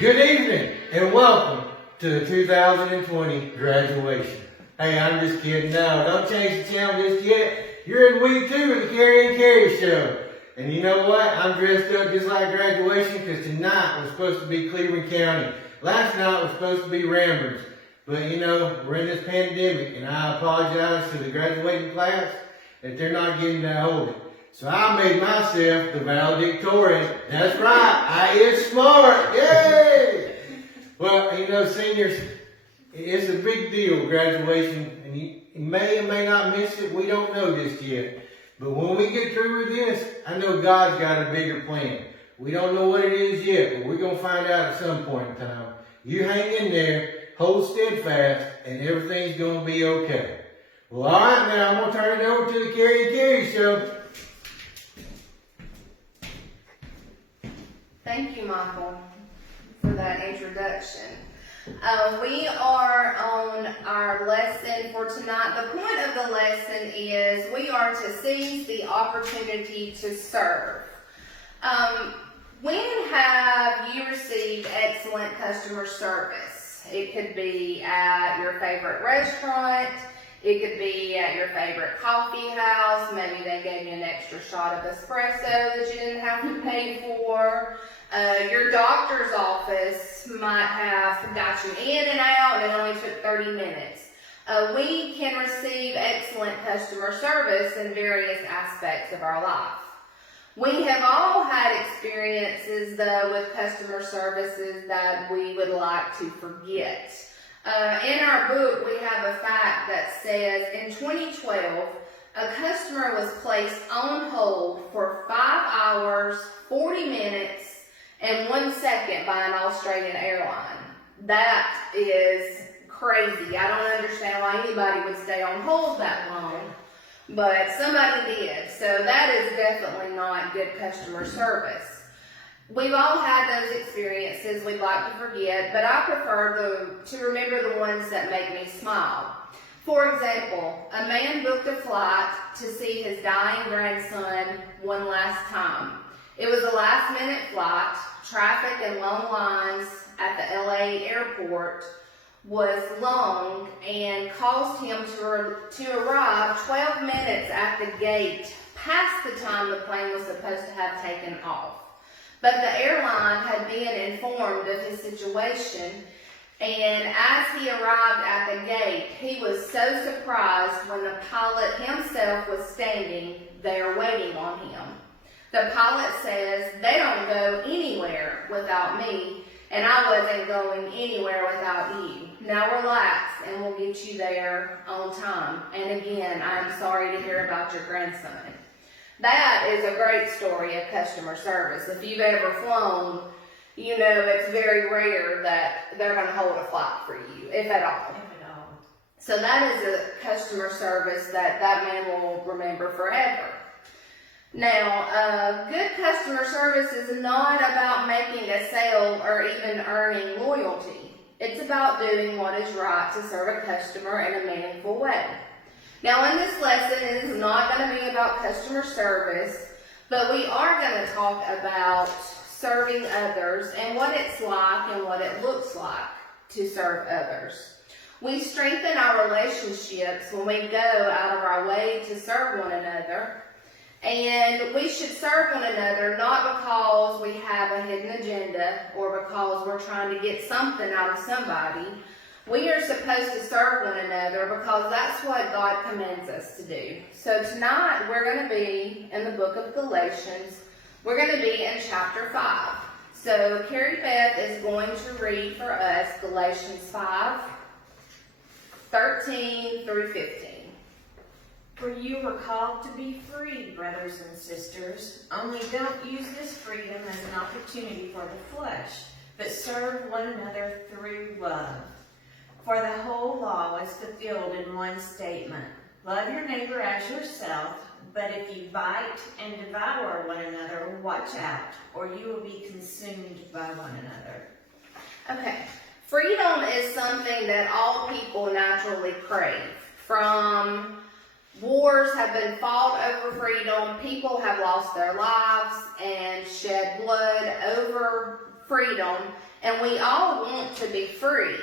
Good evening and welcome to the 2020 graduation. Hey, I'm just kidding. No, don't change the channel just yet. You're in week 2 of the Carrie and Carrie show. And you know what? I'm dressed up just like graduation because tonight was supposed to be Cleveland County. Last night was supposed to be Ramblers. But you know, we're in this pandemic and I apologize to the graduating class that they're not getting to hold it. So I made myself the valedictorian. That's right, I is smart, yay! Well, you know, seniors, it's a big deal, graduation, and you may or may not miss it, we don't know just yet. But when we get through with this, I know God's got a bigger plan. We don't know what it is yet, but we're going to find out at some point in time. You hang in there, hold steadfast, and everything's going to be okay. Well, all right, now I'm going to turn it over to the Carrie and Carrie show. Thank you, Michael, for that introduction. We are on our lesson for tonight. The point of the lesson is we are to seize the opportunity to serve. When have you received excellent customer service? It could be at your favorite restaurant. It could be at your favorite coffee house. Maybe they gave you an extra shot of espresso that you didn't have to pay for. Your doctor's office might have got you in and out and it only took 30 minutes. We can receive excellent customer service in various aspects of our life. We have all had experiences, though, with customer services that we would like to forget. In our book, we have a fact that says in 2012, a customer was placed on hold for 5 hours, 40 minutes, and 1 second by an Australian airline. That is crazy. I don't understand why anybody would stay on hold that long, but somebody did. So that is definitely not good customer service. We've all had those experiences we'd like to forget, but I prefer to remember the ones that make me smile. For example, a man booked a flight to see his dying grandson one last time. It was a last-minute flight. Traffic and long lines at the LA airport was long and caused him to arrive 12 minutes at the gate past the time the plane was supposed to have taken off. But the airline had been informed of his situation, and as he arrived at the gate, he was so surprised when the pilot himself was standing there waiting on him. The pilot says, "They don't go anywhere without me, and I wasn't going anywhere without you. Now relax, and we'll get you there on time. And again, I'm sorry to hear about your grandson." That is a great story of customer service. If you've ever flown, you know it's very rare that they're going to hold a flight for you, if at all. So that is a customer service that man will remember forever. Now, good customer service is not about making a sale or even earning loyalty. It's about doing what is right to serve a customer in a meaningful way. Now, in this lesson, it is not going to be about customer service, but we are going to talk about serving others and what it's like and what it looks like to serve others. We strengthen our relationships when we go out of our way to serve one another. And we should serve one another not because we have a hidden agenda or because we're trying to get something out of somebody. We are supposed to serve one another because that's what God commands us to do. So tonight we're going to be in the book of Galatians. We're going to be in chapter 5. So Carrie Beth is going to read for us Galatians 5, 13 through 15. For you were called to be free, brothers and sisters, only don't use this freedom as an opportunity for the flesh, but serve one another through love. For the whole law is fulfilled in one statement: love your neighbor as yourself, but if you bite and devour one another, watch out, or you will be consumed by one another. Okay, freedom is something that all people naturally crave. From wars have been fought over freedom. People have lost their lives and shed blood over freedom, and we all want to be free.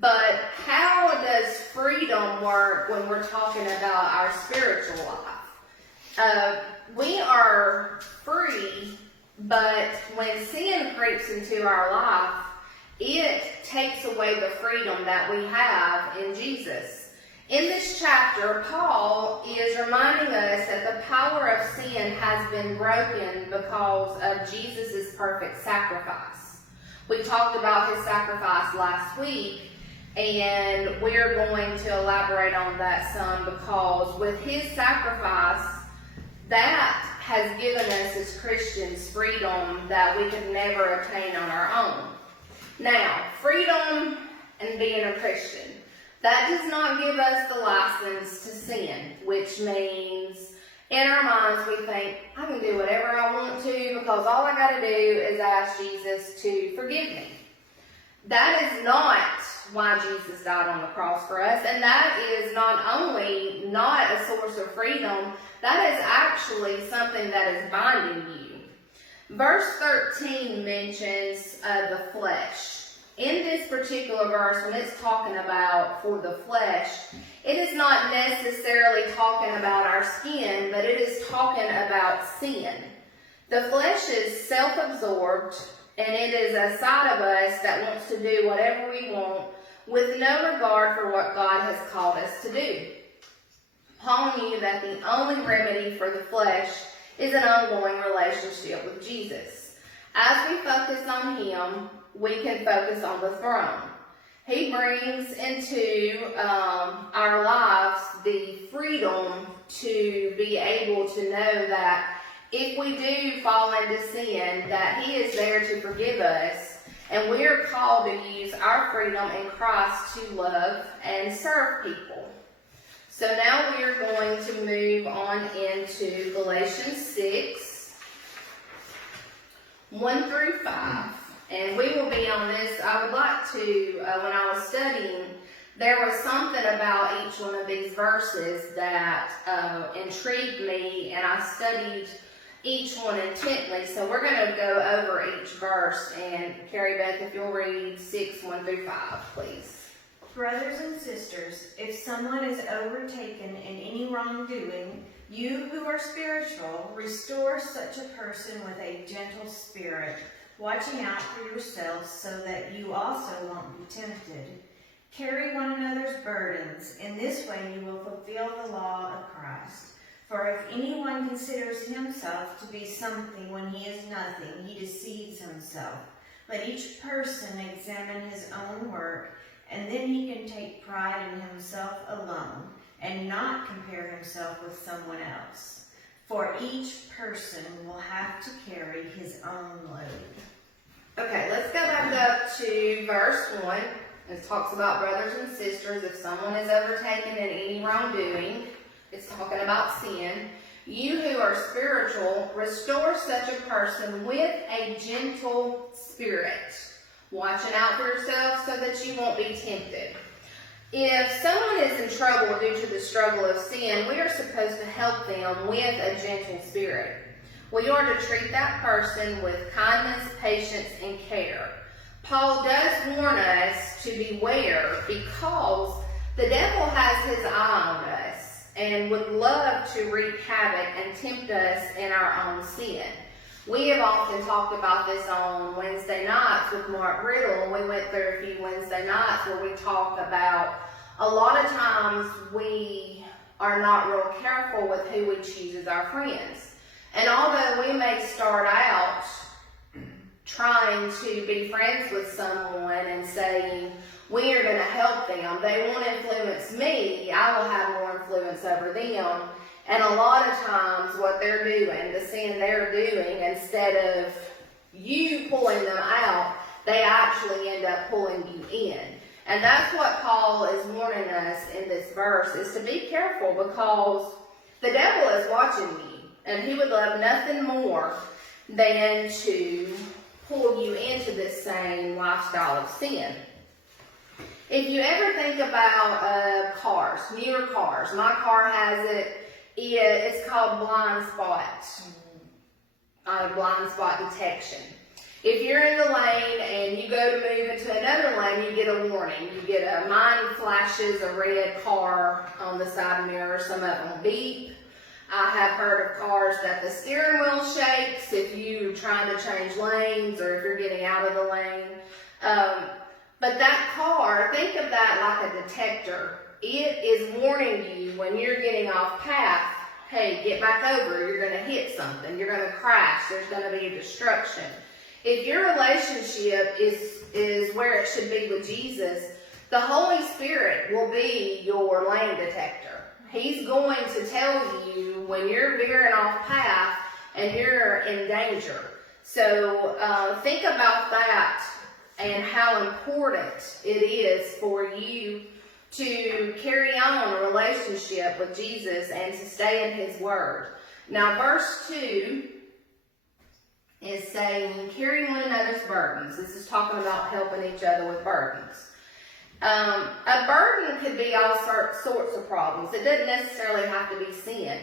But how does freedom work when we're talking about our spiritual life? We are free, but when sin creeps into our life, it takes away the freedom that we have in Jesus. In this chapter, Paul is reminding us that the power of sin has been broken because of Jesus' perfect sacrifice. We talked about his sacrifice last week, and we're going to elaborate on that some, because with his sacrifice, that has given us as Christians freedom that we could never obtain on our own. Now, freedom and being a Christian, that does not give us the license to sin, which means in our minds we think, I can do whatever I want to because all I got to do is ask Jesus to forgive me. That is not why Jesus died on the cross for us, and that is not only not a source of freedom, that is actually something that is binding you. Verse 13 mentions the flesh. In this particular verse, when it's talking about for the flesh, it is not necessarily talking about our skin, but it is talking about sin. The flesh is self-absorbed, and it is a side of us that wants to do whatever we want with no regard for what God has called us to do. Paul knew that the only remedy for the flesh is an ongoing relationship with Jesus. As we focus on him, we can focus on the throne. He brings into our lives the freedom to be able to know that if we do fall into sin, that he is there to forgive us, and we are called to use our freedom in Christ to love and serve people. So now we are going to move on into Galatians 6, 1 through 5. And we will be on this. I would like to, when I was studying, there was something about each one of these verses that intrigued me, and I studied each one intently. So we're going to go over each verse. And Carrie, Beth, if you'll read 6, 1 through 5, please. Brothers and sisters, if someone is overtaken in any wrongdoing, you who are spiritual, restore such a person with a gentle spirit, watching out for yourselves so that you also won't be tempted. Carry one another's burdens. In this way you will fulfill the law of Christ. For if anyone considers himself to be something when he is nothing, he deceives himself. Let each person examine his own work, and then he can take pride in himself alone, and not compare himself with someone else. For each person will have to carry his own load. Okay, let's go back up to verse 1. It talks about brothers and sisters. If someone is overtaken in any wrongdoing, it's talking about sin. You who are spiritual, restore such a person with a gentle spirit, watching out for yourself so that you won't be tempted. If someone is in trouble due to the struggle of sin, we are supposed to help them with a gentle spirit. We are to treat that person with kindness, patience, and care. Paul does warn us to beware because the devil has his eye on us and would love to wreak havoc and tempt us in our own sin. We have often talked about this on Wednesday nights with Mark Riddle. We went through a few Wednesday nights where we talked about a lot of times we are not real careful with who we choose as our friends. And although we may start out trying to be friends with someone and saying, we are going to help them, they won't influence me, I will have more influence over them. And a lot of times what they're doing, the sin they're doing, instead of you pulling them out, they actually end up pulling you in. And that's what Paul is warning us in this verse, is to be careful because the devil is watching you. And he would love nothing more than to pull you into this same lifestyle of sin. If you ever think about cars, newer cars, my car has it. It's called blind spot detection. If you're in the lane and you go to move into another lane, you get a warning. You get mine flashes a red car on the side mirror. Some of them beep. I have heard of cars that the steering wheel shakes if you're trying to change lanes or if you're getting out of the lane. But that car, think of that like a detector. It is warning you when you're getting off path, hey, get back over. You're going to hit something. You're going to crash. There's going to be a destruction. If your relationship is where it should be with Jesus, the Holy Spirit will be your lane detector. He's going to tell you when you're veering off path and you're in danger. So think about that and how important it is for you to carry on a relationship with Jesus and to stay in His Word. Now, verse 2 is saying, carry one another's burdens. This is talking about helping each other with burdens. A burden could be all sorts of problems. It doesn't necessarily have to be sin.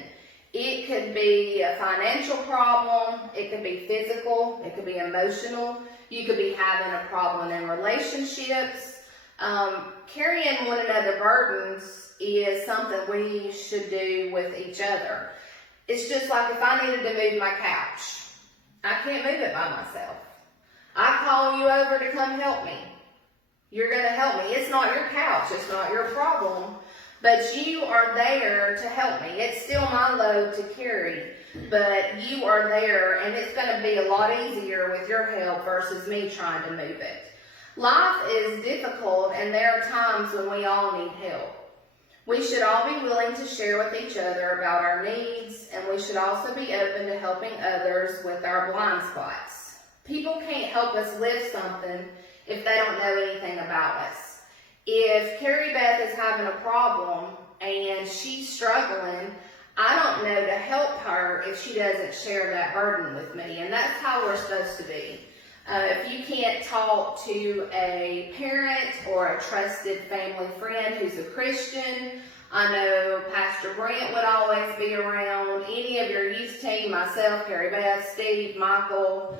It could be a financial problem. It could be physical. It could be emotional. You could be having a problem in relationships. Carrying one another burdens is something we should do with each other. It's just like if I needed to move my couch. I can't move it by myself. I call you over to come help me. You're going to help me. It's not your couch. It's not your problem. But you are there to help me. It's still my load to carry. But you are there, and it's going to be a lot easier with your help versus me trying to move it. Life is difficult, and there are times when we all need help. We should all be willing to share with each other about our needs, and we should also be open to helping others with our blind spots. People can't help us lift something if they don't know anything about us. If Carrie Beth is having a problem and she's struggling, I don't know to help her if she doesn't share that burden with me, and that's how we're supposed to be. If you can't talk to a parent or a trusted family friend who's a Christian, I know Pastor Brent would always be around. Any of your youth team, myself, Carrie Beth, Steve, Michael,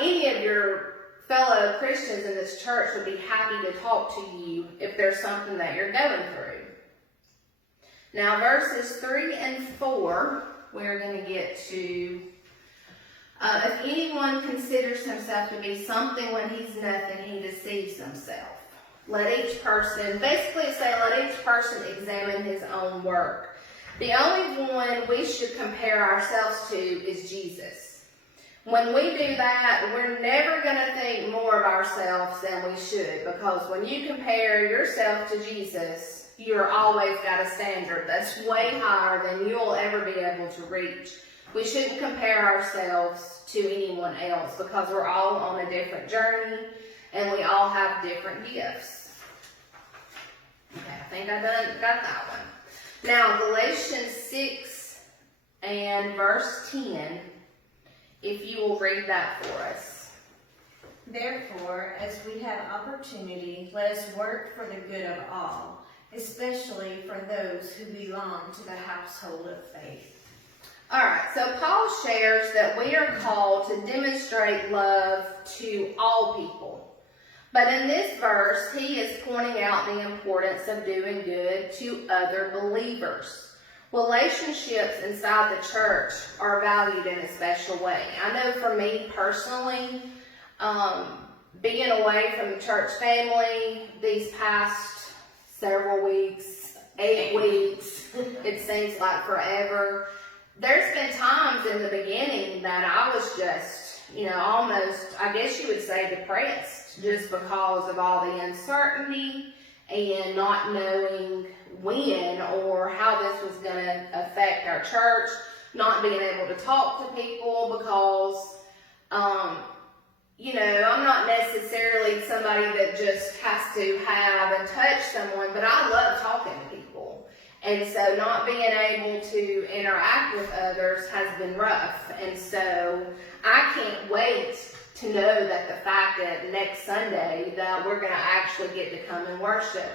any of your fellow Christians in this church would be happy to talk to you if there's something that you're going through. Now, verses 3 and 4, we're going to get to, if anyone considers himself to be something when he's nothing, he deceives himself. Let each person, basically say, let each person examine his own work. The only one we should compare ourselves to is Jesus. When we do that, we're never going to think more of ourselves than we should, because when you compare yourself to Jesus, you're always got a standard that's way higher than you'll ever be able to reach. We shouldn't compare ourselves to anyone else because we're all on a different journey and we all have different gifts. Okay, I think I got that one. Now, Galatians 6 and verse 10. If you will read that for us. Therefore, as we have opportunity, let us work for the good of all, especially for those who belong to the household of faith. Alright, so Paul shares that we are called to demonstrate love to all people. But in this verse, he is pointing out the importance of doing good to other believers. Relationships inside the church are valued in a special way. I know for me personally, being away from the church family these past several weeks, 8 weeks, it seems like forever. There's been times in the beginning that I was just, almost, I guess you would say, depressed just because of all the uncertainty and not knowing when or how this was going to affect our church, not being able to talk to people because, I'm not necessarily somebody that just has to have and touch someone, but I love talking to people. And so not being able to interact with others has been rough. And so I can't wait to know that the fact that next Sunday that we're going to actually get to come and worship.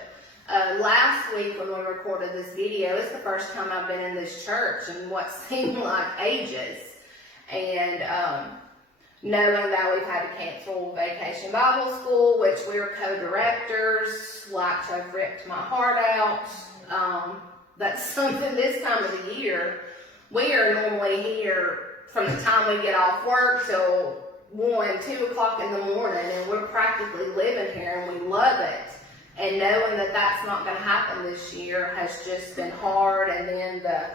Last week when we recorded this video, it's the first time I've been in this church in what seemed like ages. And knowing that we've had to cancel Vacation Bible School, which we're co-directors, like to have ripped my heart out. That's something this time of the year. We are normally here from the time we get off work till 1, 2 o'clock in the morning, and we're practically living here, and we love it. And knowing that that's not going to happen this year has just been hard. And then the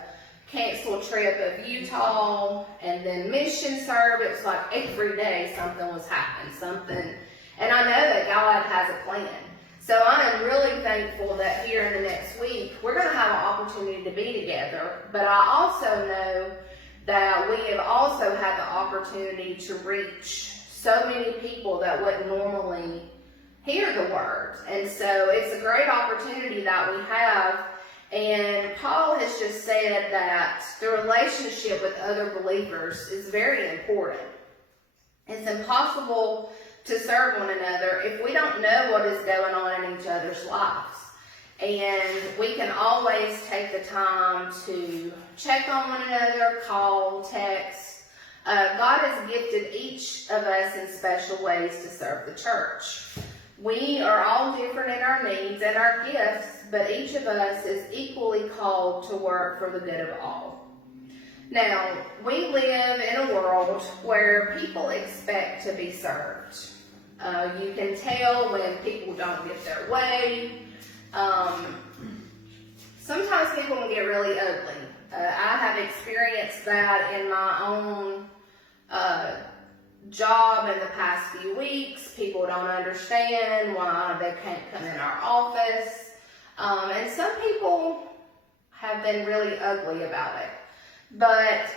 canceled trip of Utah, and then mission service. It's like every day something was happening, and I know that God has a plan. So I am really thankful that here in the next week, we're going to have an opportunity to be together. But I also know that we have also had the opportunity to reach so many people that wouldn't normally hear the word. And so it's a great opportunity that we have. And Paul has just said that the relationship with other believers is very important. It's impossible to serve one another if we don't know what is going on in each other's lives. And we can always take the time to check on one another, call, text. God has gifted each of us in special ways to serve the church. We are all different in our needs and our gifts, but each of us is equally called to work for the good of all. Now, we live in a world where people expect to be served. You can tell when people don't get their way. Sometimes people can get really ugly. I have experienced that in my own job in the past few weeks. People don't understand why they can't come in our office. And some people have been really ugly about it. But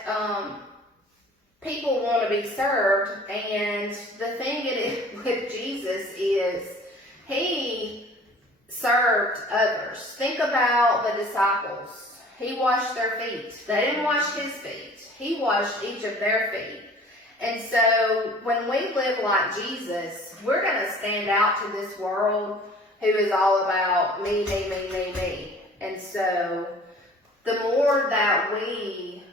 people want to be served, and the thing with Jesus is he served others. Think about the disciples. He washed their feet. They didn't wash his feet. He washed each of their feet. And so when we live like Jesus, we're going to stand out to this world who is all about me, me, me, me, me. And so the more that we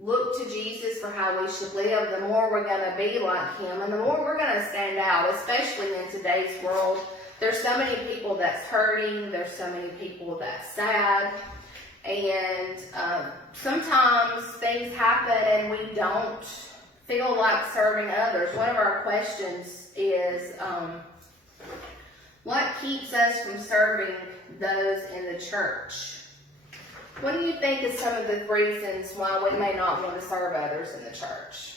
look to Jesus for how we should live, the more we're going to be like him, and the more we're going to stand out, especially in today's world. There's so many people that's hurting. There's so many people that's sad. And sometimes things happen and we don't feel like serving others. One of our questions is, what keeps us from serving those in the church? What do you think is some of the reasons why we may not want to serve others in the church?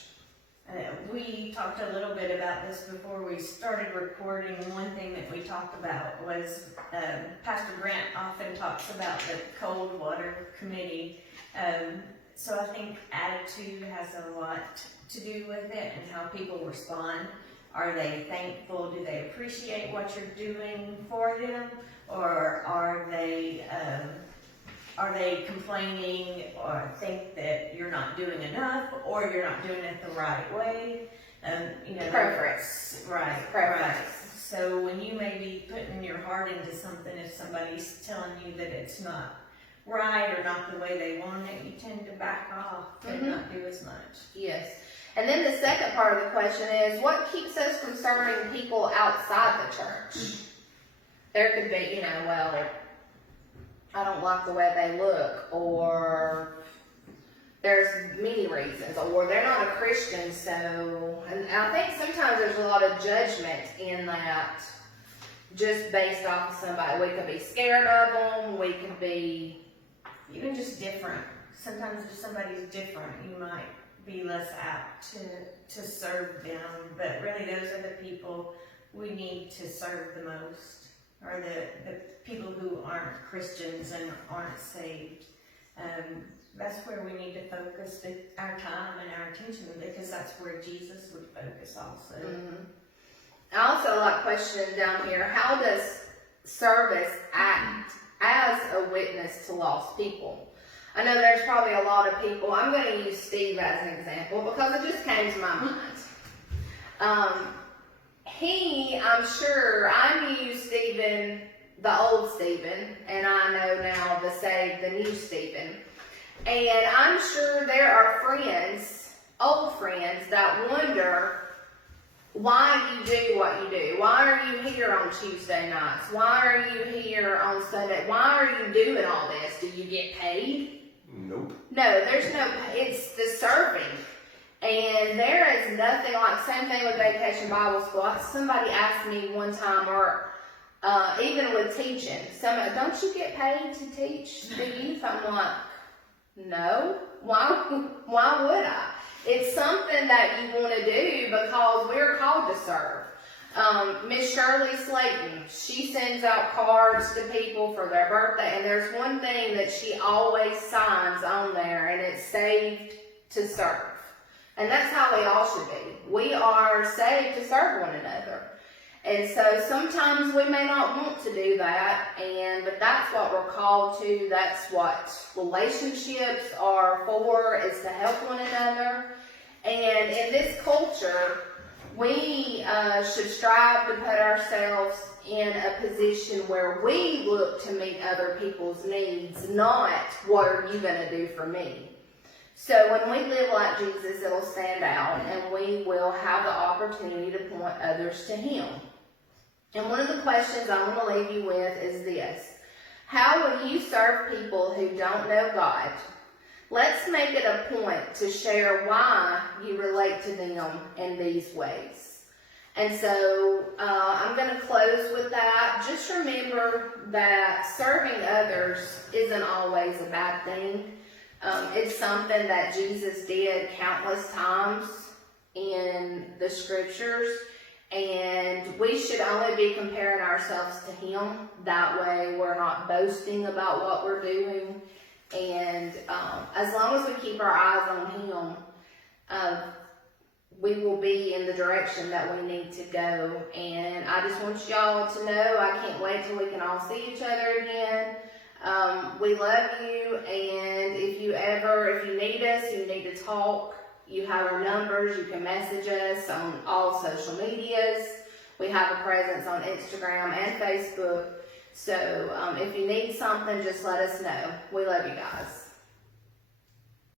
We talked a little bit about this before we started recording. One thing that we talked about was Pastor Grant often talks about the cold water committee. So I think attitude has a lot to do with it and how people respond. Are they thankful? Do they appreciate what you're doing for them? Or are they complaining or think that you're not doing enough or you're not doing it the right way? Preference. Right. Preference. So when you may be putting your heart into something, if somebody's telling you that it's not right or not the way they want it, you tend to back off and not do as much. Yes. And then the second part of the question is, what keeps us from serving people outside the church? There could be, well, I don't like the way they look, or there's many reasons, or they're not a Christian, so, and I think sometimes there's a lot of judgment in that, just based off of somebody. We could be scared of them, we could be even just different. Sometimes if somebody's different, you might be less apt to serve them, but really those are the people we need to serve the most, or the people who aren't Christians and aren't saved. That's where we need to focus our time and our attention, because that's where Jesus would focus also. I also like questioning down here, how does service act as a witness to lost people? I know there's probably a lot of people. I'm going to use Steve as an example because it just came to my mind. I'm sure I knew Stephen, the old Stephen, and I know now the new Stephen. And I'm sure there are friends, old friends, that wonder why you do what you do. Why are you here on Tuesday nights? Why are you here on Sunday? Why are you doing all this? Do you get paid? Nope. No, there's no, it's the serving. And there is nothing like, same thing with Vacation Bible School. Somebody asked me one time, or even with teaching, don't you get paid to teach the youth? I'm like, no. Why would I? It's something that you want to do because we're called to serve. Miss Shirley Slayton, she sends out cards to people for their birthday, and there's one thing that she always signs on there, and it's saved to serve. And that's how we all should be. We are saved to serve one another. And so sometimes we may not want to do that, but that's what we're called to. That's what relationships are for, is to help one another. And in this culture, we should strive to put ourselves in a position where we look to meet other people's needs, not what are you going to do for me. So when we live like Jesus, it'll stand out, and we will have the opportunity to point others to Him. And one of the questions I want to leave you with is this: how will you serve people who don't know God? Let's make it a point to share why you relate to them in these ways. And so I'm going to close with that. Just remember that serving others isn't always a bad thing. It's something that Jesus did countless times in the scriptures, and we should only be comparing ourselves to Him. That way we're not boasting about what we're doing, and as long as we keep our eyes on Him, we will be in the direction that we need to go. And I just want y'all to know I can't wait till we can all see each other again. We love you, and if you need us, you need to talk, you have our numbers, you can message us on all social medias. We have a presence on Instagram and Facebook. So if you need something, just let us know. We love you guys.